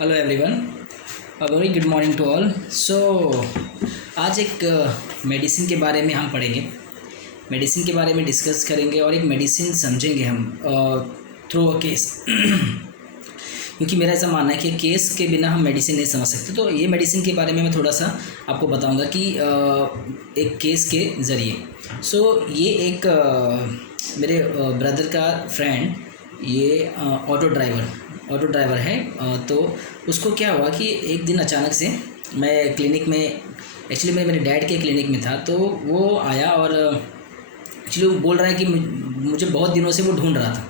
Hello everyone, very good morning to all. So आज एक medicine के बारे में हम पढ़ेंगे, मेडिसिन के बारे में डिस्कस करेंगे और एक मेडिसिन समझेंगे हम थ्रू अ केस क्योंकि मेरा ऐसा मानना है कि केस के बिना हम मेडिसिन नहीं समझ सकते। तो ये मेडिसिन के बारे में मैं थोड़ा सा आपको बताऊंगा कि एक केस के ज़रिए। सो ये एक मेरे ब्रदर का फ्रेंड, ये ऑटो ड्राइवर है। तो उसको क्या हुआ कि एक दिन अचानक से, मैं क्लिनिक में, एक्चुअली मैं मेरे डैड के क्लिनिक में था, तो वो आया और एक्चुअली वो बोल रहा है कि मुझे बहुत दिनों से वो ढूंढ रहा था।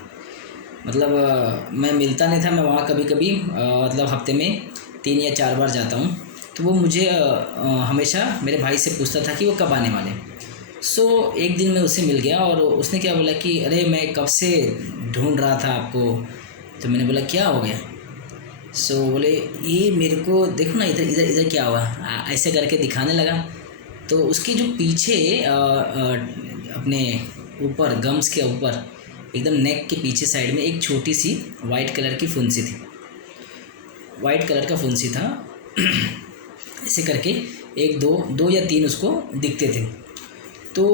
मतलब मैं मिलता नहीं था, मैं वहाँ कभी कभी मतलब हफ्ते में 3 या 4 बार जाता हूँ। तो वो मुझे हमेशा मेरे भाई से पूछता था कि वो कब आने वाले। सो एक दिन मैं उससे मिल गया और उसने क्या बोला कि अरे मैं कब से ढूंढ रहा था आपको। तो मैंने बोला क्या हो गया। सो बोले ये मेरे को देखो ना, इधर इधर इधर क्या हुआ, ऐसे करके दिखाने लगा। तो उसके जो पीछे अपने ऊपर गम्स के ऊपर एकदम नेक के पीछे साइड में एक छोटी सी वाइट कलर की फुंसी थी, वाइट कलर का फुंसी था। ऐसे करके एक दो या 3 उसको दिखते थे। तो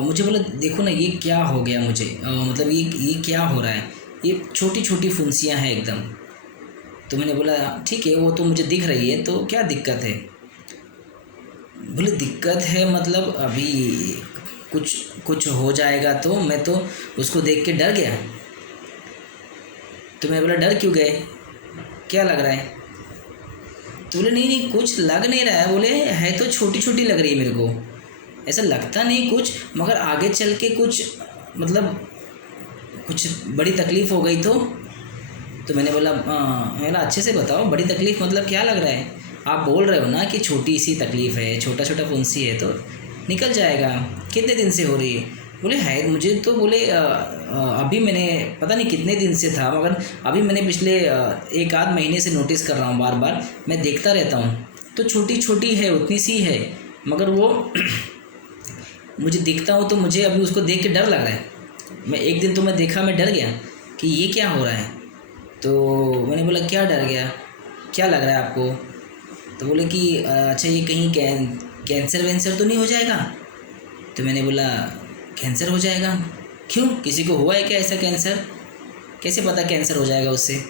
मुझे बोला देखो ना ये क्या हो गया मुझे, मतलब ये क्या हो रहा है, ये छोटी छोटी फुंसियाँ हैं एकदम। तो मैंने बोला ठीक है, वो तो मुझे दिख रही है, तो क्या दिक्कत है। बोले दिक्कत है मतलब अभी कुछ कुछ हो जाएगा। तो मैं तो उसको देख के डर गया। तो मैं बोला डर क्यों गए, क्या लग रहा है। तो बोले नहीं नहीं कुछ लग नहीं रहा है। बोले है तो छोटी छोटी लग रही है मेरे को, ऐसा लगता नहीं कुछ, मगर आगे चल के कुछ मतलब कुछ बड़ी तकलीफ़ हो गई तो मैंने बोला मेरा अच्छे से बताओ, बड़ी तकलीफ़ मतलब क्या लग रहा है। आप बोल रहे हो ना कि छोटी सी तकलीफ़ है, छोटा छोटा फुंसी है तो निकल जाएगा, कितने दिन से हो रही है। बोले है मुझे तो, बोले अभी मैंने पता नहीं कितने दिन से था, मगर अभी मैंने पिछले 1 आध महीने से नोटिस कर रहा हूँ, बार बार मैं देखता रहता हूँ। तो छोटी छोटी है, उतनी सी है, मगर वो मुझे दिखता हूँ तो मुझे अभी उसको देख के डर लग रहा है। मैं एक दिन तो मैं देखा, मैं डर गया कि ये क्या हो रहा है। तो मैंने बोला क्या डर गया, क्या लग रहा है आपको। तो बोले कि अच्छा ये कहीं कैंसर वैंसर तो नहीं हो जाएगा। तो मैंने बोला कैंसर हो जाएगा, क्यों, किसी को हुआ है क्या ऐसा कैंसर, कैसे पता कैंसर हो जाएगा उससे।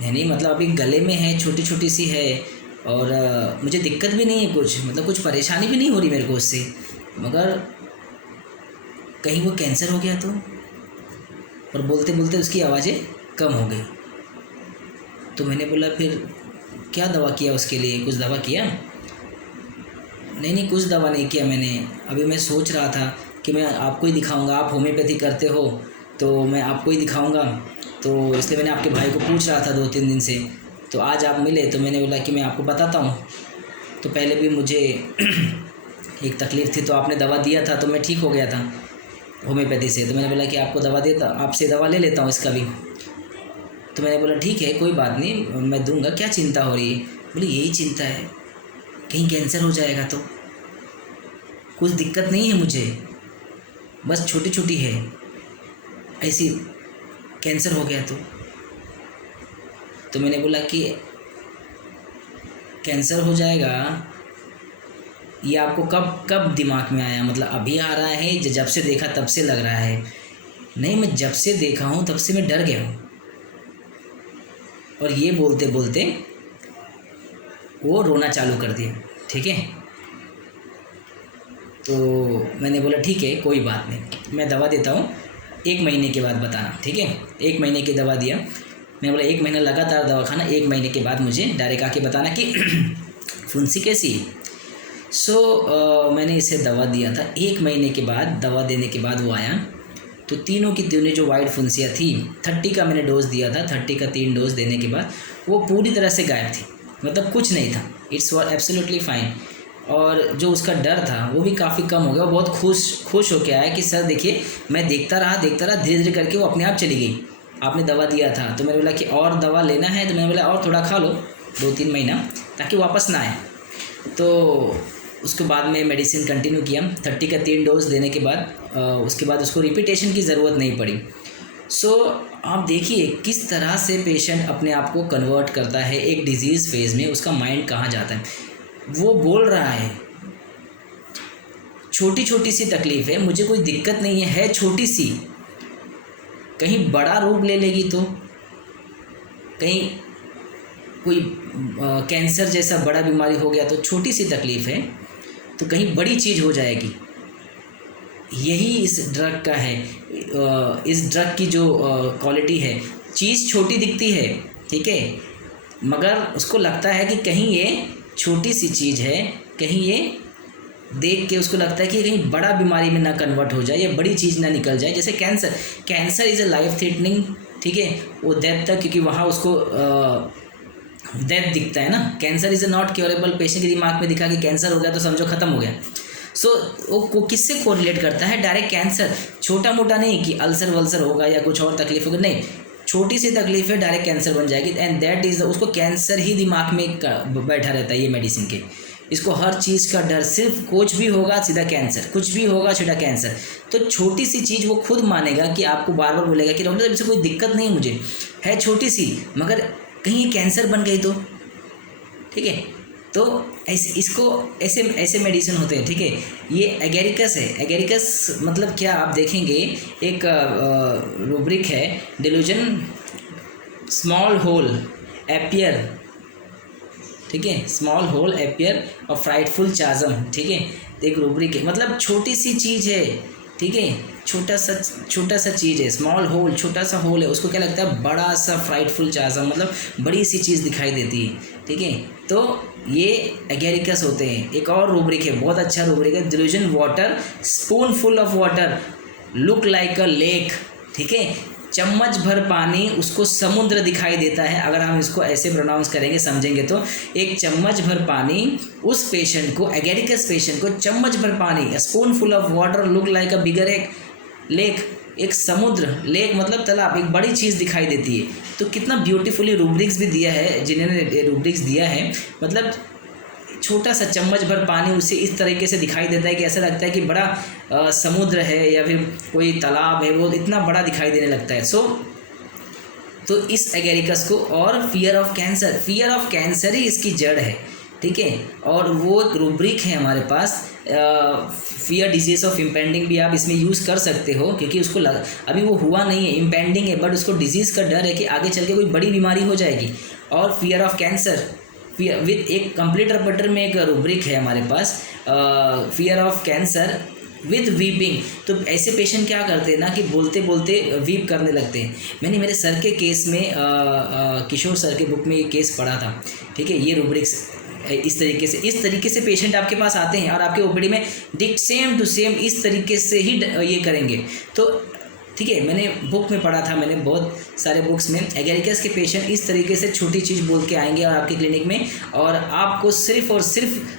नहीं नहीं मतलब अभी गले में है, छोटी छोटी सी है, और मुझे दिक्कत भी नहीं है कुछ, मतलब कुछ परेशानी भी नहीं हो रही मेरे को उससे, मगर कहीं वो कैंसर हो गया तो। और बोलते बोलते उसकी आवाज़ें कम हो गई। तो मैंने बोला फिर क्या दवा किया उसके लिए, कुछ दवा किया। नहीं नहीं कुछ दवा नहीं किया मैंने, अभी मैं सोच रहा था कि मैं आपको ही दिखाऊंगा, आप होम्योपैथी करते हो तो मैं आपको ही दिखाऊंगा। तो इसलिए मैंने आपके भाई को पूछ रहा था 2-3 दिन से, तो आज आप मिले तो मैंने बोला कि मैं आपको बताता हूँ। तो पहले भी मुझे एक तकलीफ़ थी तो आपने दवा दिया था तो मैं ठीक हो गया था होम्योपैथी से। तो मैंने बोला कि आपको दवा देता, आपसे दवा ले लेता हूँ इसका भी। तो मैंने बोला ठीक है कोई बात नहीं, मैं दूंगा, क्या चिंता हो रही है। बोले यही चिंता है, कहीं कैंसर हो जाएगा तो। कुछ दिक्कत नहीं है मुझे, बस छोटी छोटी है, ऐसी कैंसर हो गया तो मैंने बोला कि कैंसर हो जाएगा ये आपको कब कब दिमाग में आया, मतलब अभी आ रहा है, जब से देखा तब से लग रहा है। नहीं मैं जब से देखा हूँ तब से मैं डर गया हूँ। और ये बोलते बोलते वो रोना चालू कर दिया। ठीक है, तो मैंने बोला ठीक है कोई बात नहीं, मैं दवा देता हूँ, 1 महीने के बाद बताना। ठीक है, 1 महीने की दवा दिया। मैंने बोला 1 महीना लगातार दवा खाना, 1 महीने के बाद मुझे डायरेक्ट आके बताना कि फुंसी कैसी है। मैंने इसे दवा दिया था। 1 महीने के बाद दवा देने के बाद वो आया, तो तीनों की तीनों जो वाइट फुंसियाँ थी, 30 का मैंने डोज दिया था, 30 का 3 डोज देने के बाद वो पूरी तरह से गायब थी, मतलब कुछ नहीं था, इट्स वर एब्सोल्युटली फाइन। और जो उसका डर था वो भी काफ़ी कम हो गया, वो बहुत खुश हो के आया कि सर देखिए मैं देखता रहा, धीरे धीरे करके वो अपने आप चली गई, आपने दवा दिया था। तो मैंने बोला कि और दवा लेना है, तो मैंने बोला और थोड़ा खा लो 2-3 महीना, ताकि वापस ना आए। तो उसके बाद में मेडिसिन कंटिन्यू किया, 30 का 3 डोज देने के बाद उसके बाद उसको रिपीटेशन की ज़रूरत नहीं पड़ी। आप देखिए किस तरह से पेशेंट अपने आप को कन्वर्ट करता है एक डिजीज़ फेज़ में, उसका माइंड कहाँ जाता है। वो बोल रहा है छोटी छोटी सी तकलीफ़ है, मुझे कोई दिक्कत नहीं है छोटी सी, कहीं बड़ा रूप ले लेगी तो, कहीं कोई कैंसर जैसा बड़ा बीमारी हो गया तो छोटी सी तकलीफ़ है तो कहीं बड़ी चीज़ हो जाएगी। यही इस ड्रग का है। इस ड्रग की जो क्वालिटी है, चीज़ छोटी दिखती है, ठीक है, मगर उसको लगता है कि कहीं ये छोटी सी चीज़ है, कहीं ये देख के उसको लगता है कि कहीं बड़ा बीमारी में ना कन्वर्ट हो जाए या बड़ी चीज़ ना निकल जाए। जैसे cancer is a life threatening, ठीक है, वो डेथ तक, क्योंकि वहाँ उसको डेथ दिखता है ना। Cancer is a not curable, patient के दिमाग में दिखा कि कैंसर हो गया तो समझो ख़त्म हो गया। वो किससे कोरिलेट करता है? डायरेक्ट कैंसर, छोटा मोटा नहीं कि अल्सर वल्सर होगा या कुछ और तकलीफ होगी, नहीं, छोटी सी तकलीफ है डायरेक्ट कैंसर बन जाएगी। एंड दैट इज़, उसको कैंसर ही दिमाग में बैठा रहता है ये मेडिसिन के। इसको हर चीज़ का डर, सिर्फ कुछ भी होगा सीधा कैंसर, कुछ भी होगा सीधा कैंसर। तो छोटी सी चीज़ वो खुद मानेगा कि आपको बार बार बोलेगा कि डॉक्टर साहब इससे कोई दिक्कत नहीं मुझे है, छोटी सी, मगर कहीं ये कैंसर बन गई तो, ठीक है। तो इसको ऐसे मेडिसिन होते हैं, ठीक है। ये एगेरिकस है। एगेरिकस मतलब क्या, आप देखेंगे एक रूब्रिक है, डिल्यूजन स्मॉल होल एपियर, ठीक है, स्मॉल होल एपियर और फ्राइटफुल चाजम, ठीक है, एक रूब्रिक है, मतलब छोटी सी चीज़ है, ठीक है, छोटा सा चीज़ है, स्मॉल होल, छोटा सा होल है, उसको क्या लगता है बड़ा सा फ्राइटफुल चाजम, मतलब बड़ी सी चीज़ दिखाई देती है, ठीक है। तो ये एगेरिकस होते हैं। एक और रूब्रिक है, बहुत अच्छा रूब्रिक है, delusion water spoon full of water look like a lake, ठीक है, चम्मच भर पानी उसको समुद्र दिखाई देता है। अगर हम इसको ऐसे प्रोनाउंस करेंगे, समझेंगे तो, एक चम्मच भर पानी उस पेशेंट को, एगेरिकस पेशेंट को चम्मच भर पानी, spoonful of water look like a bigger एक लेक, एक समुद्र, लेक मतलब तालाब, एक बड़ी चीज़ दिखाई देती है। तो कितना ब्यूटीफुली रूब्रिक्स भी दिया है, जिन्होंने रूब्रिक्स दिया है, मतलब छोटा सा चम्मच भर पानी उसे इस तरीके से दिखाई देता है कि ऐसा लगता है कि बड़ा समुद्र है या फिर कोई तालाब है, वो इतना बड़ा दिखाई देने लगता है। तो इस एगेरिकस को, और फियर ऑफ कैंसर ही इसकी जड़ है, ठीक है। और वो एक रूब्रिक है हमारे पास, फियर डिजीज़ ऑफ इम्पेंडिंग भी आप इसमें यूज़ कर सकते हो, क्योंकि उसको अभी वो हुआ नहीं है, इम्पेंडिंग है, बट उसको डिजीज़ का डर है कि आगे चल के कोई बड़ी बीमारी हो जाएगी। और फियर ऑफ कैंसर विद एक कंप्लीट रिपोर्टर में एक रूब्रिक है हमारे पास, fear of cancer with weeping. तो ऐसे पेशेंट क्या करते हैं ना कि बोलते बोलते वीप करने लगते हैं। मैंने मेरे सर के केस में किशोर सर के बुक में ये केस पढ़ा था, ठीक है। ये रूब्रिक्स इस तरीके से पेशेंट आपके पास आते हैं और आपके ओपीडी में सेम टू सेम इस तरीके से ही ये करेंगे। तो ठीक है, मैंने बुक में पढ़ा था, मैंने बहुत सारे बुक्स में, एगेरिकस के पेशेंट इस तरीके से छोटी चीज़ बोल के आएंगे और आपके क्लिनिक में, और आपको सिर्फ और सिर्फ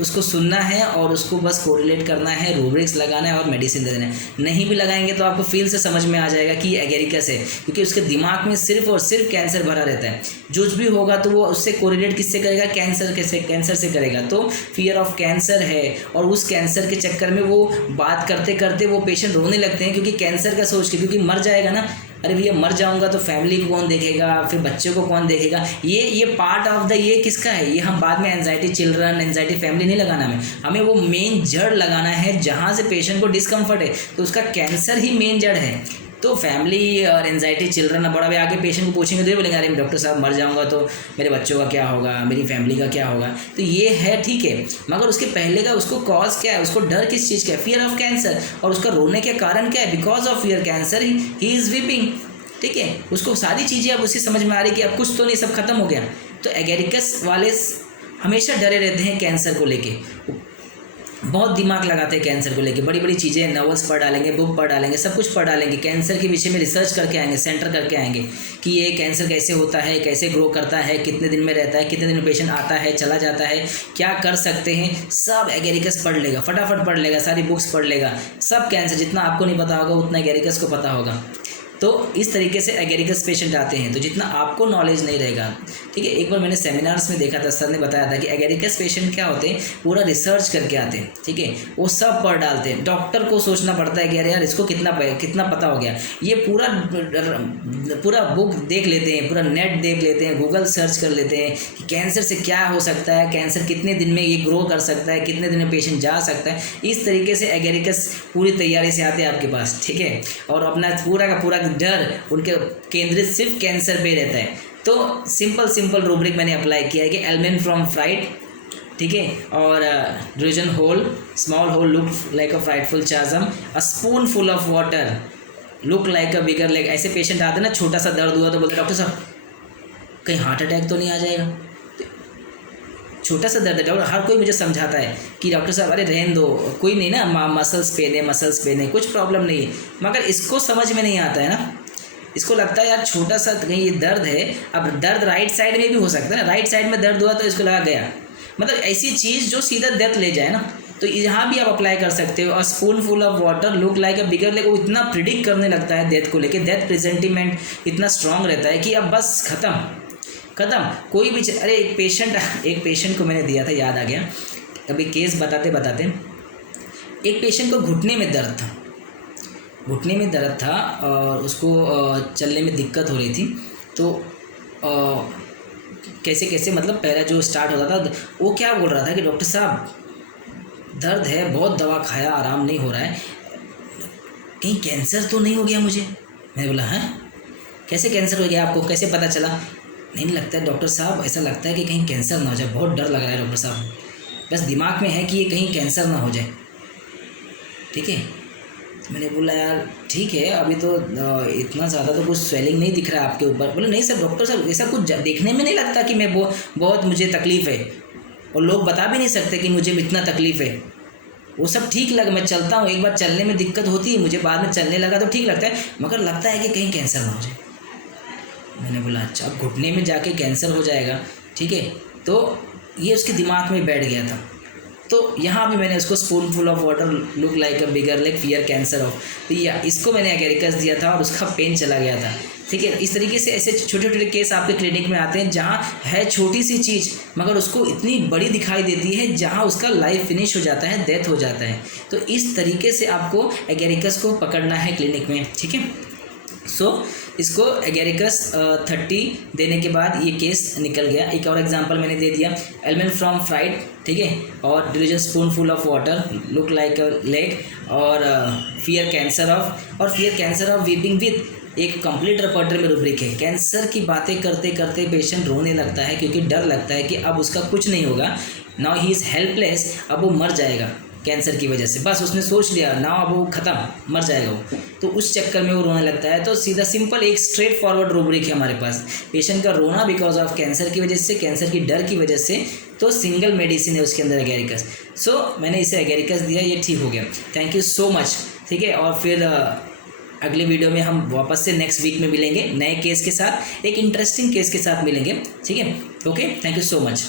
उसको सुनना है और उसको बस कोरिलेट करना है, रूब्रिक्स लगाना है और मेडिसिन दे देना है। नहीं भी लगाएंगे तो आपको फील से समझ में आ जाएगा कि ये एगेरिकस है, क्योंकि उसके दिमाग में सिर्फ और सिर्फ कैंसर भरा रहता है। जो भी होगा तो वो उससे कोरिलेट किससे करेगा? कैंसर से करेगा। तो फियर ऑफ कैंसर है, और उस कैंसर के चक्कर में वो बात करते करते वो पेशेंट रोने लगते हैं, क्योंकि कैंसर का सोच के, क्योंकि मर जाएगा ना, अरे भैया मर जाऊंगा तो फैमिली को कौन देखेगा, फिर बच्चे को कौन देखेगा। ये पार्ट ऑफ द ये किसका है, ये हम बाद में एंजाइटी चिल्ड्रन, एंजाइटी फैमिली नहीं लगाना हमें वो मेन जड़ लगाना है जहाँ से पेशेंट को डिस्कम्फर्ट है, तो उसका कैंसर ही मेन जड़ है। तो फैमिली और एंजाइटी चिल्ड्रन, बड़ा भी आगे पेशेंट को पूछेंगे तो बोलेंगे अरे डॉक्टर साहब मर जाऊंगा तो मेरे बच्चों का क्या होगा, मेरी फैमिली का क्या होगा। तो ये है ठीक है, मगर उसके पहले का उसको कॉज क्या है, उसको डर किस चीज़ का है? Fear of cancer. और उसका रोने के कारण क्या है? Because of fear cancer he is weeping, ठीक है। उसको सारी चीज़ें अब उसी समझ में आ रही कि अब कुछ तो नहीं, सब खत्म हो गया। तो एगेरिकस वाले हमेशा डरे रहते हैं कैंसर को लेके, बहुत दिमाग लगाते हैं कैंसर को लेके, बड़ी बड़ी चीज़ें, नॉवेल्स पढ़ डालेंगे, बुक पढ़ डालेंगे, सब कुछ पढ़ डालेंगे, कैंसर के विषय में रिसर्च करके आएंगे, सेंटर करके आएंगे कि ये कैंसर कैसे होता है, कैसे ग्रो करता है, कितने दिन में रहता है, कितने दिन में पेशेंट आता है चला जाता है, क्या कर सकते हैं, सब एगेरिकस पढ़ लेगा, फटाफट पढ़ लेगा, सारी बुक्स पढ़ लेगा, सब कैंसर जितना आपको नहीं पता होगा उतना एगेरिकस को पता होगा। तो इस तरीके से एगेरिकस पेशेंट आते हैं। तो जितना आपको नॉलेज नहीं रहेगा, ठीक है, एक बार मैंने सेमिनार्स में देखा था, सर ने बताया था कि एगेरिकस पेशेंट क्या होते हैं, पूरा रिसर्च करके आते हैं, ठीक है, वो सब पढ़ डालते हैं। डॉक्टर को सोचना पड़ता है कि अरे यार इसको कितना पता हो गया, ये पूरा बुक देख लेते हैं, पूरा नेट देख लेते हैं, गूगल सर्च कर लेते हैं कि कैंसर से क्या हो सकता है, कैंसर कितने दिन में ये ग्रो कर सकता है, कितने दिन में पेशेंट जा सकता है। इस तरीके से एगेरिकस पूरी तैयारी से आते हैं आपके पास, ठीक है, और अपना पूरा का पूरा डर उनके केंद्रित सिर्फ कैंसर पे रहता है। तो सिंपल रूब्रिक मैंने अप्लाई किया है कि एलिमेंट फ्रॉम फ्राइड, ठीक है, और reason hole, small hole look like a frightful chasm, a spoonful of water look like a bigger leg. ऐसे पेशेंट आते हैं ना, छोटा सा दर्द हुआ तो बोलते डॉक्टर साहब कहीं हार्ट अटैक तो नहीं आ जाएगा, छोटा सा दर्द है डॉक्टर, हर कोई मुझे समझाता है कि डॉक्टर साहब अरे रहने दो, कोई नहीं ना, मसल्स पेन है, कुछ प्रॉब्लम नहीं है। मगर इसको समझ में नहीं आता है ना, इसको लगता है यार छोटा सा कहीं ये दर्द है। अब दर्द राइट साइड में भी हो सकता है ना, राइट साइड में दर्द हुआ तो इसको लगा गया, मतलब ऐसी चीज़ जो सीधा डेथ ले जाए ना। तो यहाँ भी आप अप्लाई कर सकते हो। और spoon full of water look like a bigger leg, वो इतना प्रिडिक्ट करने लगता है डेथ को लेके, डेथ प्रेजेंटिमेंट इतना स्ट्रांग रहता है कि अब बस ख़त्म। कोई भी अरे एक पेशेंट को मैंने दिया था, याद आ गया अभी केस बताते एक पेशेंट को घुटने में दर्द था और उसको चलने में दिक्कत हो रही थी। तो कैसे मतलब पहला जो स्टार्ट होता था वो क्या बोल रहा था कि डॉक्टर साहब दर्द है, बहुत दवा खाया, आराम नहीं हो रहा है, कहीं कैंसर तो नहीं हो गया मुझे। मैंने बोला हैं, कैसे कैंसर हो गया आपको, कैसे पता चला? नहीं लगता है डॉक्टर साहब, ऐसा लगता है कि कहीं कैंसर ना हो जाए, बहुत डर लग रहा है डॉक्टर साहब, बस दिमाग में है कि ये कहीं कैंसर ना हो जाए, ठीक है। मैंने बोला यार ठीक है, अभी तो इतना ज़्यादा तो कुछ स्वेलिंग नहीं दिख रहा है आपके ऊपर। बोले नहीं सर डॉक्टर साहब, ऐसा कुछ देखने में नहीं लगता कि मैं बहुत मुझे तकलीफ़ है, और लोग बता भी नहीं सकते कि मुझे इतना तकलीफ़ है। वो सब ठीक लगा, मैं चलता हूँ, एक बार चलने में दिक्कत होती है मुझे, बाद में चलने लगा तो ठीक लगता है, मगर लगता है कि कहीं कैंसर ना हो जाए। मैंने बोला अच्छा, अब घुटने में जाके कैंसर हो जाएगा, ठीक है। तो ये उसके दिमाग में बैठ गया था। तो यहाँ भी मैंने उसको spoon full of water look like a bigger leg fear cancer of, तो ये इसको मैंने एगेरिकस दिया था और उसका पेन चला गया था, ठीक है। इस तरीके से ऐसे छोटे केस आपके क्लिनिक में आते हैं जहाँ है छोटी सी चीज़ मगर उसको इतनी बड़ी दिखाई देती है, जहाँ उसका लाइफ फिनिश हो जाता है, डेथ हो जाता है। तो इस तरीके से आपको एगेरिकस को पकड़ना है क्लिनिक में, ठीक है। इसको एगेरिकस 30 देने के बाद ये केस निकल गया। एक और एग्जांपल मैंने दे दिया, एलिमेंट फ्रॉम फ्राइड, ठीक है, और delusion spoonful of water look like a leg, और fear cancer of weeping with एक कंप्लीट रिपोर्टर में रूब्रिक है। कैंसर की बातें करते करते पेशेंट रोने लगता है क्योंकि डर लगता है कि अब उसका कुछ नहीं होगा, नाउ ही इज़ हेल्पलेस, अब वो मर जाएगा कैंसर की वजह से, बस उसने सोच लिया ना अब वो ख़त्म, मर जाएगा वो, तो उस चक्कर में वो रोने लगता है। तो सीधा सिंपल एक स्ट्रेट फॉरवर्ड रूब्रिक है हमारे पास, पेशेंट का रोना बिकॉज ऑफ कैंसर की वजह से, कैंसर की डर की वजह से, तो सिंगल मेडिसिन है उसके अंदर एगेरिकस। मैंने इसे एगेरिकस दिया, ये ठीक हो गया। थैंक यू सो मच, ठीक है। और फिर अगले वीडियो में हम वापस से नेक्स्ट वीक में मिलेंगे, नए केस के साथ, एक इंटरेस्टिंग केस के साथ मिलेंगे, ठीक है। Okay, thank you so much.